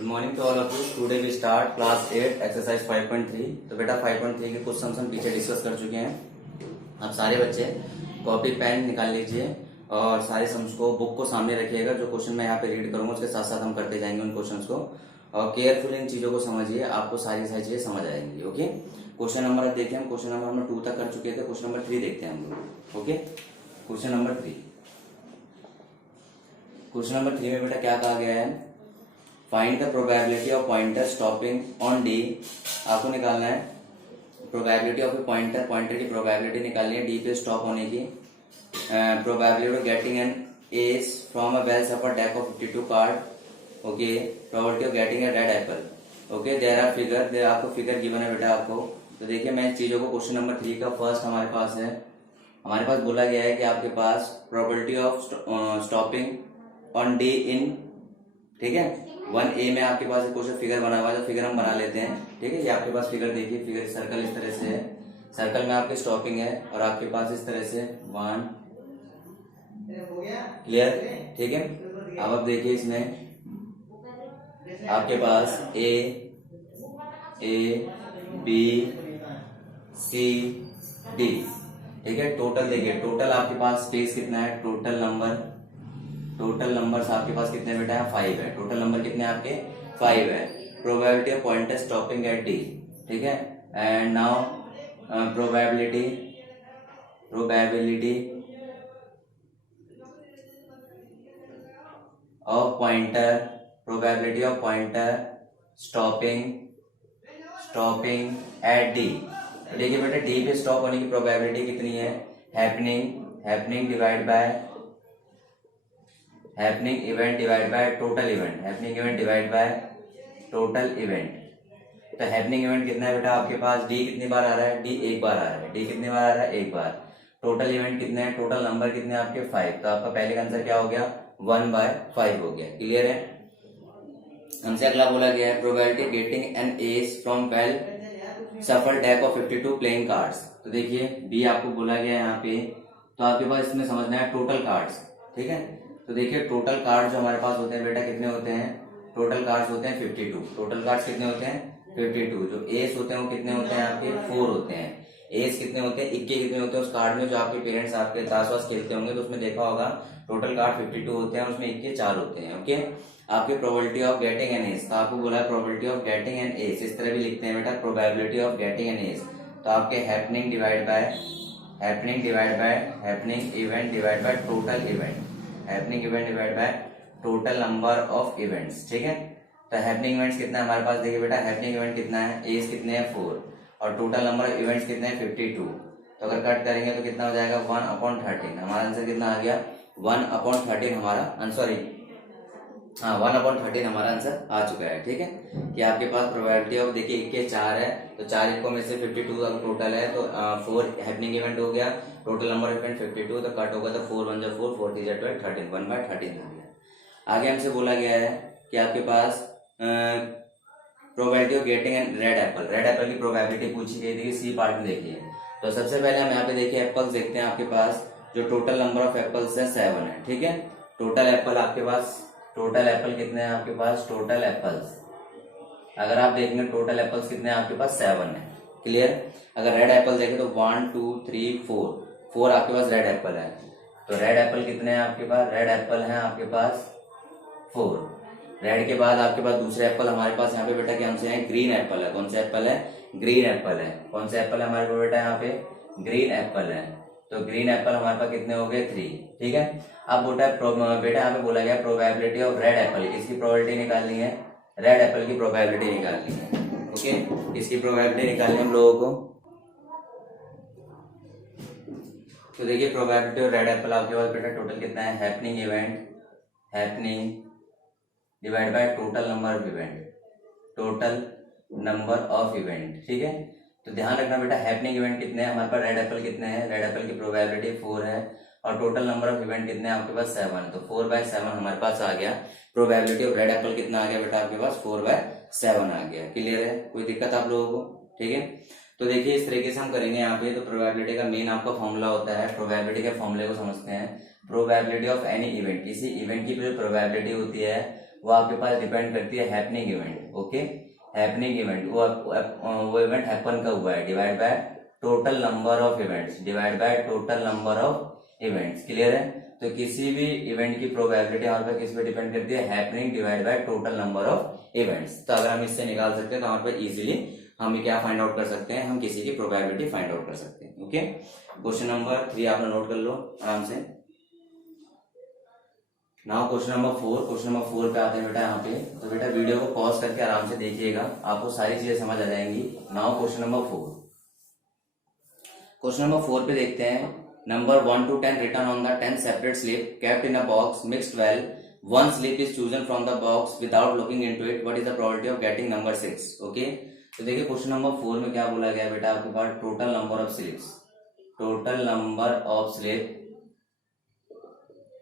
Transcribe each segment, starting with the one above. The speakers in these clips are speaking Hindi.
Good morning to all of you. Today we start class 8 exercise 5.3। तो बेटा 5.3 के कुछ सम्स हम पीछे डिस्कस कर चुके हैं। आप सारे बच्चे कॉपी पेन निकाल लीजिए और सारे सम्स को बुक को सामने रखिएगा। जो क्वेश्चन मैं यहाँ पे रीड करूंगा उसके साथ साथ हम करते जाएंगे उन क्वेश्चंस को, और केयरफुल इन चीजों को समझिए, आपको सारी चीजें समझ आएंगी। ओके, क्वेश्चन नंबर देखिए, हम क्वेश्चन नंबर 2 तक कर चुके थे। क्वेश्चन नंबर 3 देखते हैं हम लोग। Okay, question number 3। Question number 3 में बेटा क्या कहा गया है? Find the probability of pointer stopping on D. आपको निकालना है probability of a pointer, pointer की प्रोबेबिलिटी निकालनी है डी पे स्टॉप होने की। Probability of getting an ace from a well shuffled deck of 52 card. Okay, probability of getting a red apple. Okay, there are figure, there आपको फिगर गिवन है बेटा आपको। तो देखिए मैं चीजों को, क्वेश्चन नंबर 3 का फर्स्ट हमारे पास है, हमारे पास बोला गया है कि आपके पास probability of stopping on D in, ठीक है, 1A में आपके पास कुछ फिगर बना हुआ है, तो फिगर हम बना लेते हैं। ठीक है, ये आपके पास फिगर देखिए, फिगर सर्कल इस तरह से है, सर्कल में आपके स्टॉपिंग है और आपके पास इस तरह से 1, क्लियर, ठीक है। अब आप देखिए इसमें आपके पास A, B, C, D, ठीक है। टोटल देखिए, टोटल आपके पास स्पेस कितना है, टोटल नंबर्स आपके पास कितने बेटा है? 5 है। टोटल नंबर कितने आपके? 5 है। Probability of pointer stopping eight D, ठीक है। And now probability of pointer stopping eight D. देखिए बेटा डी पे स्टॉप होने की प्रोबेबिलिटी कितनी है? Happening divide by happening event divide by total event, happening event divide by total event. तो हैपनिंग इवेंट कितना है बेटा आपके पास? डी कितनी बार आ रहा है? डी एक बार आ रहा है। डी कितनी बार आ रहा है? एक बार। टोटल इवेंट कितने हैं? टोटल नंबर कितने हैं आपके? 5। तो आपका पहले का आंसर क्या हो गया? 1/5 हो गया। क्लियर है। हमसे अगला बोला गया है probability getting an ace from well सफल डेक ऑफ 52 प्लेइंग कार्ड्स। तो देखिए बी आपको बोला गया है यहाँ पे, तो आपके पास इसमें समझना है टोटल कार्ड्स, ठीक है। तो देखिए टोटल कार्ड जो हमारे पास होते हैं बेटा कितने होते हैं? टोटल कार्ड्स होते हैं 52। टोटल कार्ड्स कितने होते हैं? 52। जो एस होते हैं वो कितने होते हैं आपके? 4 होते हैं। एस कितने होते हैं? इक्के कितने होते हैं उस कार्ड में? जो आपके पेरेंट्स आपके ताश वाश खेलते होंगे तो उसमें देखा होगा टोटल कार्ड 52 होते हैं, उसमें इक्के 4 होते हैं। ओके, आपकी probability of getting an S, तो आपको बोला है probability of getting an S, इस तरह भी लिखते हैं बेटा, probability of getting an S. तो आपके happening event divide by total event, happening event divide by total number of events, ठीक है। तो हैपनिंग इवेंट्स कितना है हमारे पास? देखिए बेटा हैपनिंग इवेंट कितना है? एज कितने हैं? 4, और टोटल नंबर ऑफ इवेंट्स कितने हैं? 52। तो अगर कट करेंगे तो कितना हो जाएगा? 1/13। हमारा आंसर कितना आ गया? 1/13 हमारा आंसर, हाँ 1/13 हमारा आंसर आ चुका है, ठीक है। कि आपके पास प्रोबेबिलिटी ऑफ, देखिए इक्के 4 है, तो 4 इक्कों में से 52 अगर टोटल है तो 4 हैपनिंग इवेंट हो गया, टोटल नंबर इवेंट 52, तो कट होगा तो 4 1 जा 4, 4 3 जा 12, 13, 1/13 हो गया। आगे हमसे बोला गया है कि आपके पास probability of getting an red apple, red apple की प्रोबेबिलिटी पूछी गई थी। सी पार्ट में देखिए, तो सबसे पहले हम यहाँ पे देखिए एप्पल्स देखते हैं। आपके पास जो टोटल नंबर ऑफ एप्पल्स है 7 है, ठीक है। टोटल एप्पल आपके पास, टोटल एप्पल कितने हैं आपके पास? टोटल एप्पल्स अगर आप देखेंगे टोटल एप्पल्स कितने हैं आपके पास? 7 है। क्लियर। अगर रेड एप्पल देखें तो 1 2 3 4 आपके पास रेड एप्पल है। तो रेड एप्पल कितने हैं आपके पास? रेड एप्पल हैं आपके पास 4। रेड के बाद आपके पास दूसरे एप्पल हमारे पास यहाँ पे बेटा क्या हमसे है? ग्रीन एप्पल है। कौन सा एप्पल है? ग्रीन एप्पल है। कौन सा एप्पल है हमारे पास बेटा? यहाँ पे ग्रीन एप्पल है। तो ग्रीन एप्पल हमारे पास कितने हो गए? 3, ठीक है। अब बेटा यहाँ पे बोला गया प्रोबेबिलिटी ऑफ रेड एप्पल, इसकी प्रोबेबिलिटी निकालनी है, रेड एप्पल की प्रोबेबिलिटी निकालनी है। ओके, इसकी प्रोबेबिलिटी निकालनी है हम लोगों को। तो देखिए प्रोबेबिलिटी ऑफ रेड एप्पल आपके पास बेटा टोटल कितना है? Happening divide by total number of event, ठीक है। तो ध्यान रखना बेटा हैपनिंग इवेंट कितने हैं हमारे पास? रेड एप्पल कितने हैं? रेड एप्पल की प्रोबेबिलिटी 4 है, और टोटल नंबर ऑफ इवेंट कितने हैं आपके पास? 7। तो 4/7 हमारे पास आ गया। प्रोबेबिलिटी ऑफ रेड एप्पल कितना आ गया बेटा आपके पास? 4/7 आ गया। क्लियर है? कोई दिक्कत आप लोगों को? ठीक है। तो देखिए इस तरीके से हम करेंगे यहाँ पे। तो प्रोबेबिलिटी का मेन आपका फॉर्मूला होता है, प्रोबेबिलिटी के फॉर्मूले को समझते हैं। प्रोबेबिलिटी ऑफ एनी इवेंट, किसी इवेंट की जो प्रोबेबिलिटी होती है वो आपके पास डिपेंड करती है happening event. Okay, happening event वो इवेंट हैपन का हुआ है, divide by total number of events, divide by total number of events. Clear है? तो किसी भी इवेंट की प्रोबेबिलिटी हमारे पास किस पे डिपेंड करती है, happening divide by total number of events. तो अगर हम इससे निकाल सकते हैं तो हमारे पास इजीली हम क्या फाइंड आउट कर सकते हैं, हम किसी की प्रोबेबिलिटी फाइंड आउट कर सकते हैं। ओके, क्वेश्चन नंबर 3 आपने नोट कर लो आराम से। Now question number 4, question number 4 पे आते हैं बेटा यहाँ पे। तो बेटा वीडियो को पॉज करके आराम से देखिएगा, आपको सारी चीजें समझ आ जाएंगी। Now question number 4, question number 4 पे देखते हैं। Number 1 to 10 written on the 10 separate slip kept in a box mixed well. One slip is chosen from the box without looking into it. What is the probability of getting number 6? Okay, तो देखिए क्वेश्चन नंबर 4 में क्या बोला गया बेटा, आपके पास total number of slips, total number of slip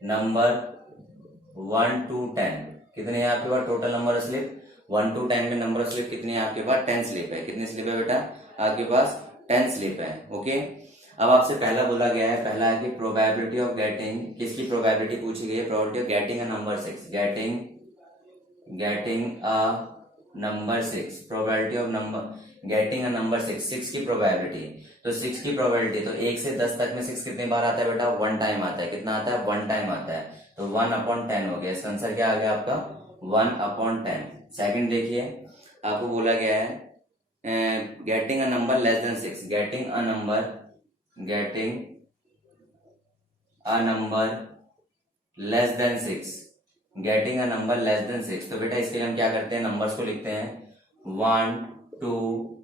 number 1 to 10 कितने हैं आपके पास, total number of slip 1 to 10 में नंबर ऑफ स्लिप कितनी है आपके पास, 10 स्लिप है। कितनी स्लिप है बेटा आपके पास, 10 स्लिप है। ओके, अब आपसे पहला बोला गया है, पहला है कि प्रोबेबिलिटी ऑफ गेटिंग, किसकी प्रोबेबिलिटी पूछी गई है, probability of getting a number 6, getting a number 6, probability of number getting a number 6 की प्रोबेबिलिटी। तो 6 की प्रोबेबिलिटी, तो 1 से 10 तक में 6 कितने बार आता है बेटा, 1 टाइम आता है। कितना आता है, 1 टाइम आता है। तो 1/10 हो गया, इसका आंसर क्या आ गया आपका 1/10। सेकंड देखिए, आपको बोला गया है getting a number less than 6, getting a number less than 6, getting a number less than 6। तो बेटा इसके लिए हम क्या करते हैं, नंबर्स को लिखते हैं 1 2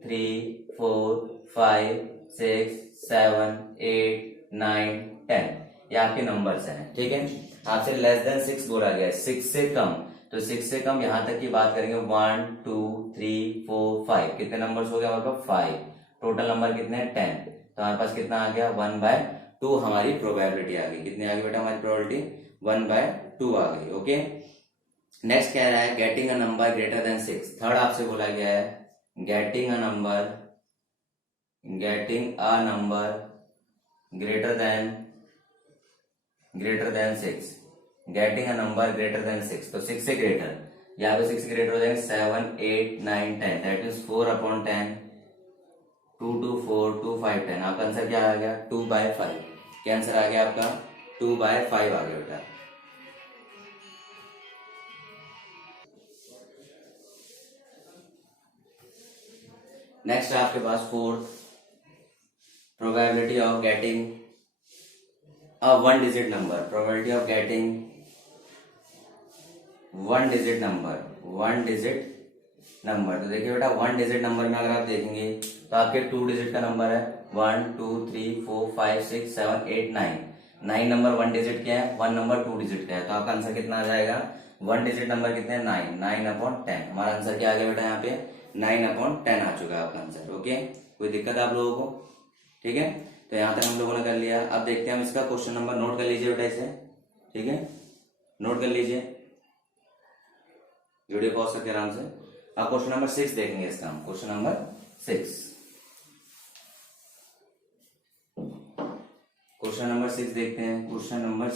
3 4 5 6 7 8 9 10, ये आपके नंबर्स हैं। ठीक है, आपसे लेस देन 6 बोला गया है, 6 से कम, तो 6 से कम यहां तक की बात करेंगे 1 2 3 4 5, कितने नंबर्स हो गया हमारे पास 5, टोटल नंबर कितने हैं 10। तो हमारे पास कितना आ गया 1/2 हमारी प्रोबेबिलिटी आ गई। कितनी आ गई बेटा हमारी प्रोबेबिलिटी 1/2 आ गई। ओके, नेक्स्ट कह रहा है getting a number greater then 6। Third आपसे बोला गया है getting a number greater then 6, getting a number greater then 6, तो 6 से ग्रेटर, यहाँ पे 6 से ग्रेटर हो जाएंगे 7 8 9 10, दैट मीन्स 4/10, 2 2 4 2 5 10। आपका आंसर क्या आ गया 2/5। क्या आंसर आ गया आपका 2/5 आ गया बेटा। नेक्स्ट है आपके पास 4th, probability of getting a 1 digit number, probability of getting 1 digit number. तो देखिए बेटा 1 डिजिट नंबर में अगर आप देखेंगे तो आपके 2 डिजिट का नंबर है 1 2 3 4 5 6 7 8 9, 9 नंबर 1 डिजिट क्या है, 1 नंबर 2 डिजिट का है। तो आपका आंसर कितना आ जाएगा, 1 डिजिट नंबर कितने 9, 9/10। हमारा आंसर क्या आ गया बेटा यहाँ पे 9/10 आ चुका है आपका आंसर। ओके, कोई दिक्कत है आप लोगों को? ठीक है, तो यहाँ तक हम लोगों ने कर लिया। अब देखते हैं हम इसका क्वेश्चन नंबर, नोट कर लीजिए बेटा इसे। ठीक है, नोट कर लीजिए, वीडियो पॉज करके आराम से। अब क्वेश्चन नंबर 6 देखेंगे इसका हम, क्वेश्चन नंबर 6, क्वेश्चन नंबर 6 देखते हैं। क्वेश्चन नंबर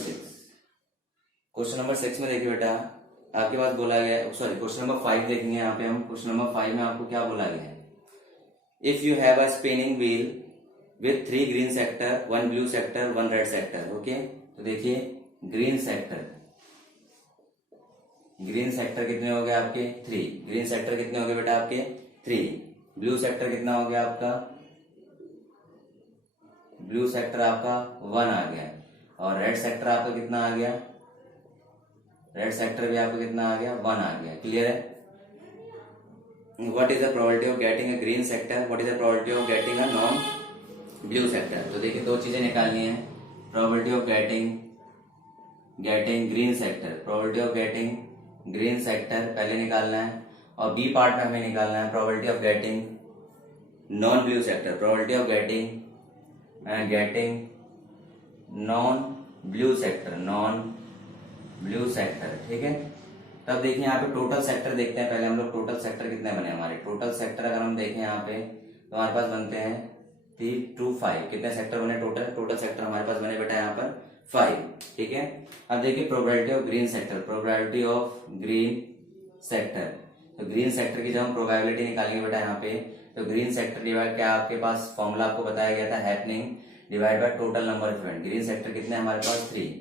6 में देखिए बेटा आपके पास बोला गया, सॉरी क्वेश्चन नंबर 5 देखेंगे यहाँ पे हम। क्वेश्चन नंबर 5 में आपको क्या बोला गया है, if you have a spinning wheel with 3 green sector 1 blue sector 1 red sector. Okay, तो देखिए ग्रीन सेक्टर कितने हो गए आपके 3, ग्रीन सेक्टर कितने हो गए बेटा आपके 3, ब्लू सेक्टर कितना हो गया आपका, ब्लू सेक्टर आपका 1 आ गया, और रेड सेक्टर आपका कितना आ गया, रेड सेक्टर भी आपका कितना आ गया 1 आ गया। क्लियर है? What is the probability of getting a green sector, what is the probability of getting a non blue sector. तो देखिए दो चीजें निकालनी है, probability of getting green sector, probability of getting green sector पहले निकालना है, और बी पार्ट में हमें निकालना है probability of getting non blue sector, probability of getting non blue sector. ठीक है, तब देखिए यहाँ पे टोटल सेक्टर देखते हैं पहले हम लोग, टोटल सेक्टर कितने बने हमारे, टोटल सेक्टर अगर हम देखें यहाँ पे तो हमारे पास बनते हैं 3 2 5, कितने सेक्टर बने टोटल सेक्टर हमारे पास बने बेटा यहाँ पर 5। ठीक है, अब देखिए probability of green sector, probability of green sector. तो ग्रीन सेक्टर की जब हम प्रोबेबिलिटी निकालेंगे बेटा यहाँ पे, तो ग्रीन सेक्टर डिवाइड क्या आपके पास फॉर्मूला आपको बताया गया था, happening divide by total number of event. Green sector कितने हमारे पास 3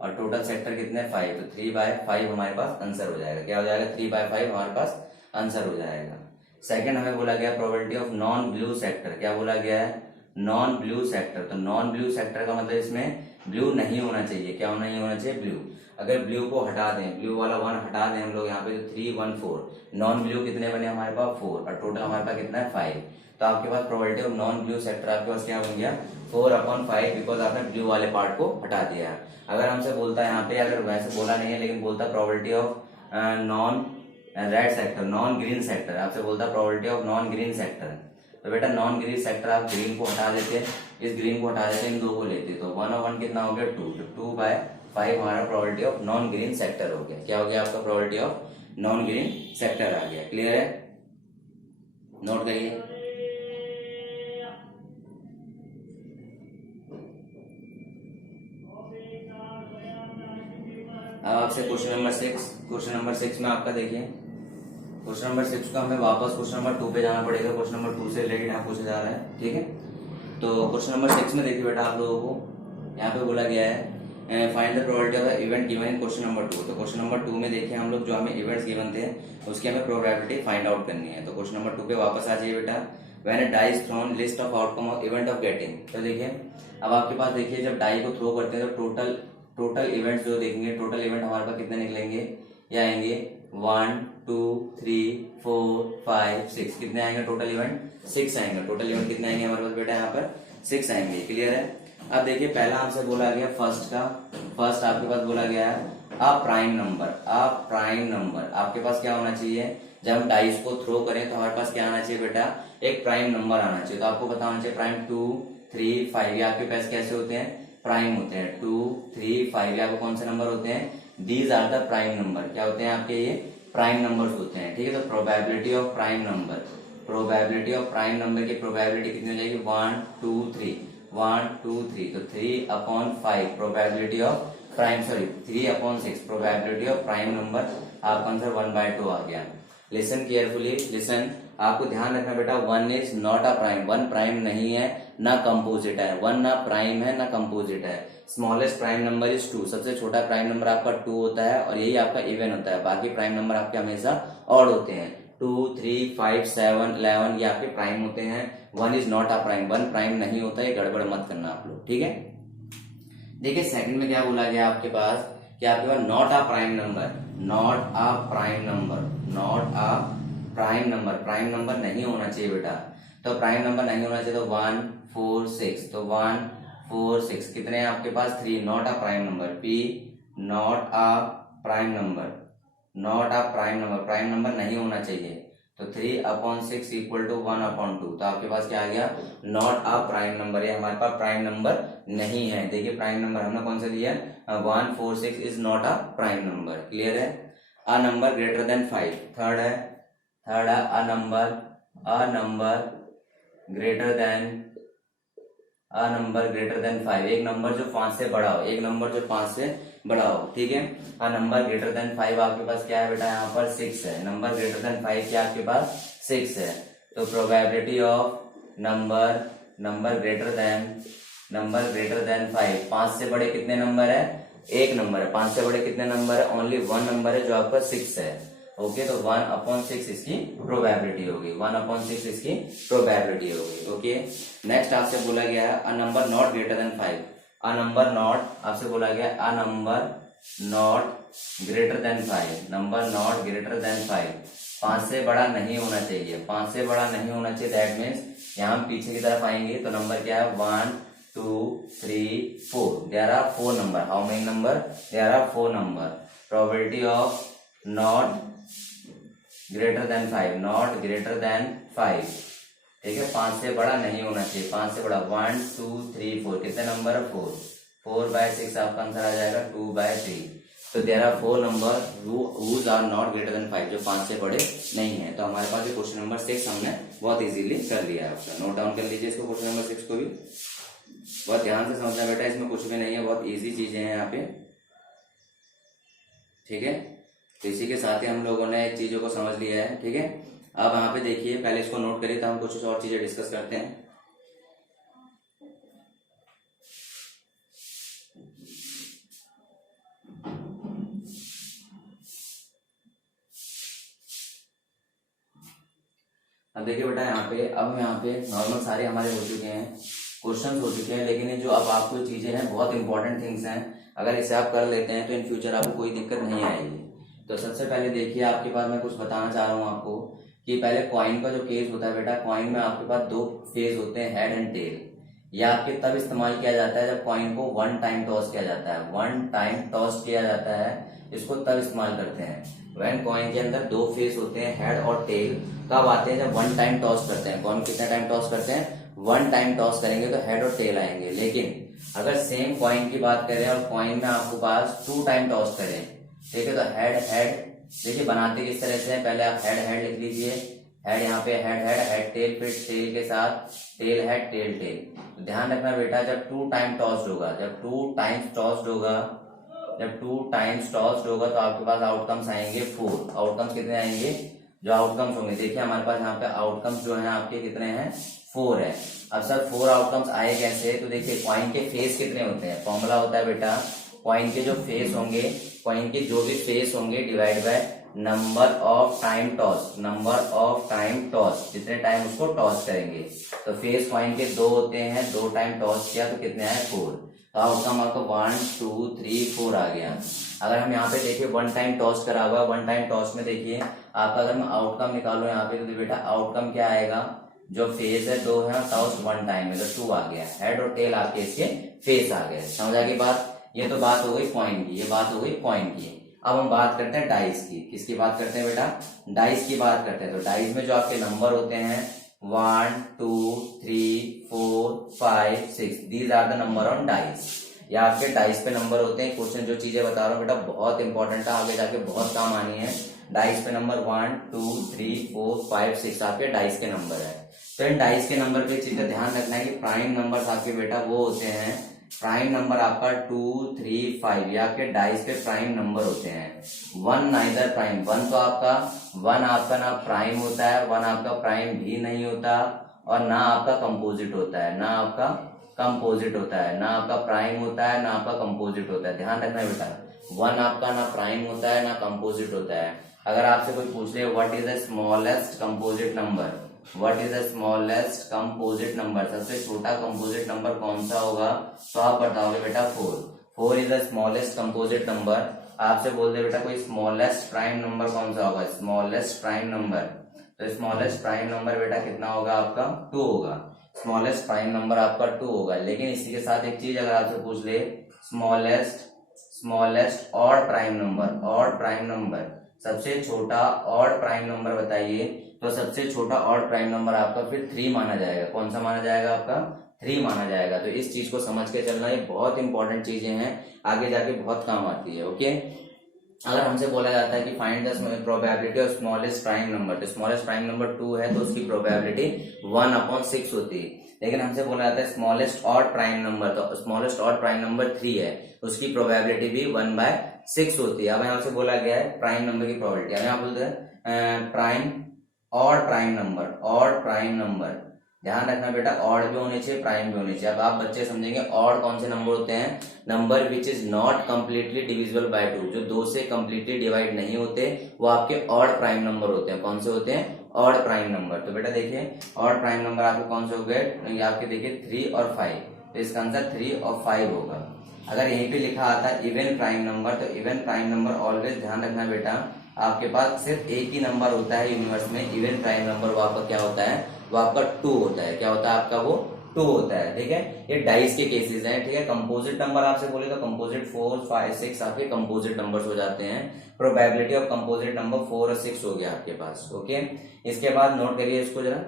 और टोटल सेक्टर कितने 5, तो 3/5 हमारे पास आंसर हो जाएगा। क्या हो जाएगा 3/5 हमारे पास आंसर हो जाएगा। सेकंड हमें बोला गया probability of non blue sector. क्या बोला गया है, नॉन ब्लू सेक्टर। तो नॉन ब्लू सेक्टर का मतलब इसमें ब्लू नहीं होना चाहिए। क्या नहीं होना चाहिए, ब्लू। अगर ब्लू को हटा दें, ब्लू वाला 1 हटा दें हम लोग यहाँ पे, तो 3 1 4, नॉन ब्लू कितने बने हमारे पास 4 और टोटल हमारे पास कितना है 5। तो आपके पास probability of non blue sector आपके पास क्या बन गया 4/5, बिकॉज आपने ब्लू वाले पार्ट को हटा दिया। अगर हमसे बोलता है यहाँ पे, अगर वैसे बोला नहीं है लेकिन बोलता probability of non red sector, non green sector, आपसे बोलता probability of non green sector, तो बेटा नॉन ग्रीन सेक्टर आप ग्रीन को हटा देते, इस ग्रीन को हटा देते, इन दो को लेते, तो 1 और 1 कितना हो गया 2, तो 2/5 हमारा probability of non green sector हो गया। क्या हो गया आपका probability of non green sector आ गया। क्लियर है, नोट करिए। अब आपसे क्वेश्चन नंबर 6, क्वेश्चन नंबर 6 में आपका देखिए, क्वेश्चन नंबर 6 को हमें वापस क्वेश्चन नंबर 2 पे जाना पड़ेगा। क्वेश्चन नंबर 2 से रिलेटेड यहाँ पूछा जा रहा है, ठीक है। तो क्वेश्चन नंबर 6 में देखिए बेटा, आप लोगों को यहाँ पे बोला गया है find the probability of the event given in question number 2। तो क्वेश्चन नंबर 2 में देखिए हम लोग जो हमें इवेंट्स गिवन थे उसकी हमें प्रोबेबिलिटी फाइंड आउट करनी है। तो क्वेश्चन नंबर 2 पे वापस आ जाइए बेटा। When a die is thrown, list of outcome of event of getting. तो देखिए अब आपके पास देखिए जब डाई को थ्रो करते हैं तो टोटल इवेंट्स जो देखेंगे, टोटल इवेंट हमारे पास कितने निकलेंगे, ये आएंगे 1 2 3 4 5 6, कितने आएंगे टोटल इवेंट 6 आएंगे। टोटल इवेंट कितने आएंगे हमारे पास बेटा यहाँ पर 6 आएंगे। क्लियर है। अब देखिए पहला हमसे बोला गया फर्स्ट आपके पास बोला गया है अ प्राइम नंबर। आपके पास क्या होना चाहिए, जब हम डाइस को थ्रो करें तो हमारे पास क्या आना चाहिए बेटा, एक प्राइम नंबर आना चाहिए। तो आपको पता होना चाहिए प्राइम 2 3 5, ये आपके पास कैसे होते हैं, प्राइम होते हैं। 2 3 5 ये आपको कौन से नंबर होते हैं, these are the prime number. क्या होते हैं आपके, ये प्राइम नंबर्स होते हैं, ठीक है। तो प्रोबेबिलिटी ऑफ प्राइम नंबर की प्रोबेबिलिटी कितनी हो जाएगी 1 2 3, 1 2 3, तो 3/5 probability of prime, 3/6 probability of prime number. आपका आंसर 1/2 आ गया। Listen carefully, listen. आपको ध्यान रखना बेटा 1 is not a prime, 1 prime नहीं है ना कंपोजिट है, 1 ना प्राइम है ना कंपोजिट है। स्मॉलेस्ट प्राइम नंबर इज 2, सबसे छोटा प्राइम नंबर आपका 2 होता है और यही आपका इवन होता है। बाकी प्राइम नंबर आपके हमेशा ऑड होते हैं, 2 3 5 7 11 ये आपके प्राइम होते हैं। 1 is not a prime, 1 prime नहीं होता, ये गड़बड़ मत करना आप लोग, ठीक है। देखिए सेकंड में क्या बोला गया आपके पास कि आपके पास not a prime number, prime number नहीं होना चाहिए बेटा। तो प्राइम नंबर नहीं होना चाहिए तो 1 4 6, तो 1 4 6 कितने हैं आपके पास 3, not a prime number. P not a prime number, prime number नहीं होना चाहिए। तो 3/6 इक्वल टू 1/2, तो आपके पास क्या आ गया, नॉट अ प्राइम नंबर, ये हमारे पास प्राइम नंबर नहीं है। देखिए प्राइम नंबर हमने कौन सा दिया, 1 4 6 is not a prime number. Clear है। A number greater than 5, third है अ नंबर ग्रेटर देन 5, एक नंबर जो 5 से बड़ा हो, ठीक है। अ नंबर ग्रेटर देन 5 आपके पास क्या है बेटा, यहाँ पर 6 है। नंबर ग्रेटर देन 5 क्या आपके पास 6 है। तो probability of number greater than 5, 5 से बड़े कितने नंबर है, एक नंबर है। 5 से बड़े कितने नंबर है, ओनली 1 नंबर है जो आपका 6 है। ओके, तो 1/6 इसकी प्रोबेबिलिटी होगी, 1/6 इसकी प्रोबेबिलिटी होगी। ओके, नेक्स्ट आपसे बोला गया है a number not greater than 5, आपसे बोला गया a number not greater than 5, 5 से बड़ा नहीं होना चाहिए, 5 से बड़ा नहीं होना चाहिए। दैट मीन्स यहाँ हम पीछे की तरफ आएंगे तो नंबर क्या है 1 2 3 4, there are 4 number. How many number, there are 4 number. Probability of not greater than 5, ठीक है। 5 से बड़ा नहीं होना चाहिए, 5 से बड़ा 1 2 3 4, कितने नंबर है 4/6 आपका आंसर आ जाएगा 2/3। तो there are 4 number whose are not greater than 5, जो 5 से बड़े नहीं है। तो हमारे पास क्वेश्चन नंबर 6 हमने बहुत इजीली कर लिया है। ऑप्शन नोट डाउन कर लीजिए इसको, क्वेश्चन नंबर 6 को भी बहुत ध्यान से समझना बेटा, इसमें कुछ भी नहीं है, बहुत इजी चीजें हैं यहाँ पे, ठीक है। तो इसी के साथ ही हम लोगों ने चीजों को समझ लिया है, ठीक है। अब यहाँ पे देखिए, पहले इसको नोट करिए, तो हम कुछ और चीजें डिस्कस करते हैं। अब देखिए बेटा, यहाँ पे नॉर्मल सारे हमारे हो चुके हैं, क्वेश्चंस हो चुके हैं, लेकिन ये जो अब आपको चीजें हैं बहुत इंपॉर्टेंट थिंग्स हैं। अगर इसे आप कर लेते हैं तो इन फ्यूचर आपको कोई दिक्कत नहीं आएगी। तो सबसे पहले देखिए, आपके पास मैं कुछ बताना चाह रहा हूँ आपको कि पहले कॉइन का जो केस होता है बेटा, कॉइन में आपके पास दो फेज होते हैं, हेड एंड टेल। ये आपके तब इस्तेमाल किया जाता है जब कॉइन को वन टाइम टॉस किया जाता है। वन टाइम टॉस किया जाता है, इसको तब इस्तेमाल करते हैं व्हेन कॉइन के अंदर दो फेस होते हैं, हेड और टेल। कब आते हैं? जब वन टाइम टॉस करते हैं। कॉइन कितना टाइम टॉस करते हैं? वन टाइम टॉस करेंगे तो हेड और टेल आएंगे। लेकिन अगर सेम कॉइन की बात करें और कॉइन में आपके पास टू टाइम टॉस करें, ठीक है, तो हेड हेड, देखिए बनाते किस तरह से हैं, पहले आप हेड हेड लिख लीजिए, हेड यहाँ पे हेड हेड हेड टेल, फिर टेल के साथ टेल हेड टेल टेल। तो ध्यान रखना बेटा, जब टू टाइम टॉस्ड होगा, जब टू टाइम्स टॉस्ड होगा तो आपके पास आउटकम्स आएंगे 4। आउटकम्स कितने आएंगे? जो आउटकम्स होंगे, देखिए हमारे पास यहाँ पे आउटकम्स जो है आपके कितने हैं? 4 है। अब सर 4 आउटकम्स आए कैसे? तो देखिए कॉइन के फेस कितने होते हैं, फॉर्मूला होता है बेटा, कॉइन के जो फेस होंगे, कॉइन के जो भी फेस होंगे divide by number of time toss, number of time toss, जितने टाइम उसको टॉस करेंगे। तो फेस कॉइन के 2 होते हैं, 2 टाइम टॉस किया तो कितने आए? 4। तो आउटकम आपका 1 2 3 4 आ गया। अगर हम यहाँ पे देखिए वन टाइम टॉस करा हुआ, वन टाइम टॉस में देखिए आपका, अगर मैं आउटकम निकालू यहाँ पे तो बेटा आउटकम क्या आएगा? जो फेस है 2 है, टॉस वन टाइम है तो 2 आ गया। हेड और टेल आपके इसके फेस आ गए। समझ आ गई बात? ये तो बात हो गई कॉइन की, ये बात हो गई कॉइन की। अब हम बात करते हैं डाइस की। किसकी बात करते हैं बेटा? डाइस की बात करते हैं। तो डाइस में जो आपके नंबर होते हैं 1 2 3 4 5 6, these are the number on dice. ये आपके डाइस पे नंबर होते हैं। क्वेश्चन जो चीजें बता रहा हूँ बेटा बहुत इंपॉर्टेंट है, आगे जाके बहुत काम आनी है। डाइस पे नंबर 1 2 3 4 5 6 आपके डाइस के नंबर है। तो इन डाइस के नंबर पे चीज का ध्यान रखना है कि प्राइम नंबर आपके बेटा वो होते हैं, प्राइम नंबर आपका 2 3 5, ये आपके डाइस पे प्राइम नंबर होते हैं। 1 नाइदर प्राइम, 1 तो आपका, 1 आपका ना प्राइम होता है, 1 आपका प्राइम भी नहीं होता, और ना आपका कंपोजिट होता है, ना आपका कंपोजिट होता है, ना आपका प्राइम होता है, ना आपका कंपोजिट होता है। ध्यान रखना बेटा, 1 आपका ना प्राइम होता है ना कंपोजिट होता है। अगर आपसे कोई पूछ ले what is the smallest composite number, what is the smallest composite number, सबसे छोटा कंपोजिट नंबर कौन सा होगा, तो आप बताओगे बेटा 4। 4 is the smallest composite number. आपसे बोल दे बेटा कोई स्मॉलेस्ट प्राइम नंबर कौन सा होगा, स्मॉलेस्ट प्राइम नंबर, तो स्मॉलेस्ट प्राइम नंबर बेटा कितना होगा आपका? 2 होगा। स्मॉलेस्ट प्राइम नंबर आपका 2 होगा। लेकिन इसी के साथ एक चीज अगर आपसे पूछ ले, smallest odd prime number, odd prime number, सबसे छोटा ऑड प्राइम नंबर बताइए, तो सबसे छोटा ऑड प्राइम नंबर आपका फिर 3 माना जाएगा। कौन सा माना जाएगा आपका? 3 माना जाएगा। तो इस चीज को समझ के चलना, ये बहुत इंपॉर्टेंट चीजें हैं, आगे जाके बहुत काम आती है। ओके, अगर हमसे बोला जाता है कि find the probability of smallest prime number, तो स्मॉलेस्ट प्राइम नंबर 2 है तो उसकी प्रोबेबिलिटी 1/6 होती है। लेकिन हमसे बोला जाता है स्मॉलेस्ट ऑड प्राइम नंबर, तो स्मॉलेस्ट ऑड प्राइम नंबर 3 है, उसकी प्रोबेबिलिटी भी 1/6 होती है। अब यहाँ से बोला गया है प्राइम नंबर की प्रोबेबिलिटी, अब यहाँ बोलते हैं prime odd prime number, odd prime number. ध्यान रखना बेटा, ऑड भी होने चाहिए, प्राइम भी होने चाहिए। अब आप बच्चे समझेंगे ऑड कौन से नंबर होते हैं, number which is not completely divisible by 2, जो 2 से कंप्लीटली डिवाइड नहीं होते वो आपके ऑड प्राइम नंबर होते हैं। कौन से होते हैं? Odd prime number. तो बेटा देखिए ऑड प्राइम नंबर आपके कौन से हो गए, ये आपके देखिए 3 और 5, तो इसका आंसर 3 और 5 होगा। अगर यहीं पे लिखा आता है इवन प्राइम नंबर, तो इवन प्राइम नंबर ऑलवेज ध्यान रखना बेटा, आपके पास सिर्फ एक ही नंबर होता है यूनिवर्स में, इवन प्राइम नंबर, वो आपका क्या होता है, वो आपका 2 होता है। क्या होता है आपका? वो 2 होता है। ठीक है, ये डाइस के केसेस हैं। ठीक है, कंपोजिट नंबर आपसे बोले तो कंपोजिट 4 5 6 आपके कंपोजिट नंबर्स हो जाते हैं। प्रोबेबिलिटी ऑफ कंपोजिट नंबर 4 और 6 हो गया आपके पास। ओके, इसके बाद नोट करिए इसको जरा।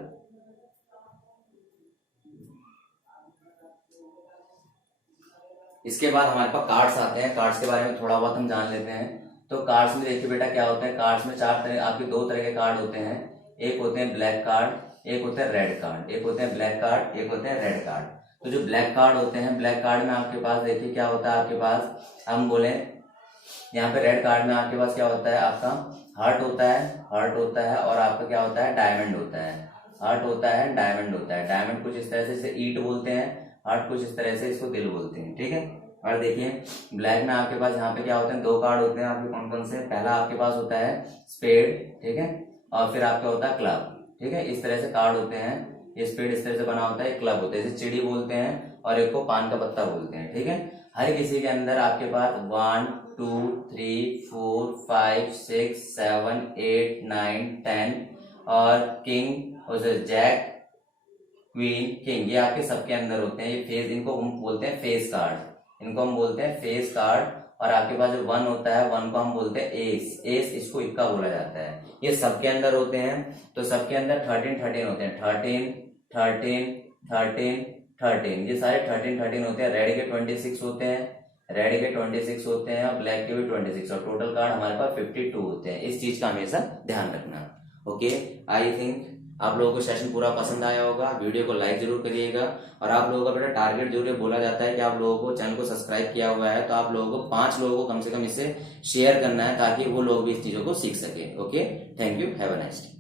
इसके बाद हमारे पास कार्ड्स आते हैं, कार्ड्स के बारे में थोड़ा बहुत हम जान लेते हैं। तो कार्ड्स में देखिए बेटा क्या होता है, कार्ड्स में 4 तरह आपके 2 तरह के कार्ड होते हैं, एक होते हैं ब्लैक कार्ड, एक होते हैं रेड कार्ड, एक होते हैं ब्लैक कार्ड, एक होते हैं रेड कार्ड। तो जो ब्लैक कार्ड होते हैं, ब्लैक कार्ड में आपके पास देखिए क्या होता है, आपके पास हम बोले यहाँ पे रेड कार्ड में आपके पास क्या होता है, आपका हार्ट होता है और आपका क्या होता है, डायमंड होता है। हार्ट होता है, डायमंड होता है। डायमंड कुछ इस तरह से इसे ईट बोलते हैं, हार्ट कुछ इस तरह से इसको दिल बोलते हैं, ठीक है। और देखिए ब्लैक में आपके पास यहाँ पे क्या होते हैं, दो कार्ड होते हैं आपके, कौन कौन से, पहला आपके पास होता है स्पेड, ठीक है, और फिर आपका होता है क्लब, ठीक है। इस तरह से कार्ड होते हैं, ये स्पेड इस तरह से बना होता है, क्लब होता है, जैसे चिड़ी बोलते हैं और एक को पान का पत्ता बोलते हैं, ठीक है। हर किसी के अंदर आपके पास 1 2 3 4 5 6 7 8 9 10 और किंग और जैक क्वीन किंग, ये आपके सबके अंदर होते हैं। ये फेस, इनको हम बोलते हैं फेस कार्ड, इनको हम बोलते हैं फेस कार्ड। और आपके पास जो 1 होता है, 1 को हम बोलते हैं एस, एस इसको इक्का बोला जाता है। ये सबके अंदर होते हैं, तो सबके अंदर 13 होते हैं, 13 ये सारे 13 होते हैं। रेड के 26 होते हैं, रेड के 26 होते हैं और ब्लैक के भी 26, और टोटल कार्ड हमारे पास 52 होते हैं। इस चीज का हमेशा ध्यान रखना। ओके, आई थिंक आप लोगों को सेशन पूरा पसंद आया होगा। वीडियो को लाइक जरूर करिएगा, और आप लोगों का बेटा टारगेट जरूर बोला जाता है कि आप लोगों को चैनल को सब्सक्राइब किया हुआ है तो आप लोगों को 5 लोगों को कम से कम इससे शेयर करना है, ताकि वो लोग भी इस चीजों को सीख सके। Okay, thank you, have a nice day.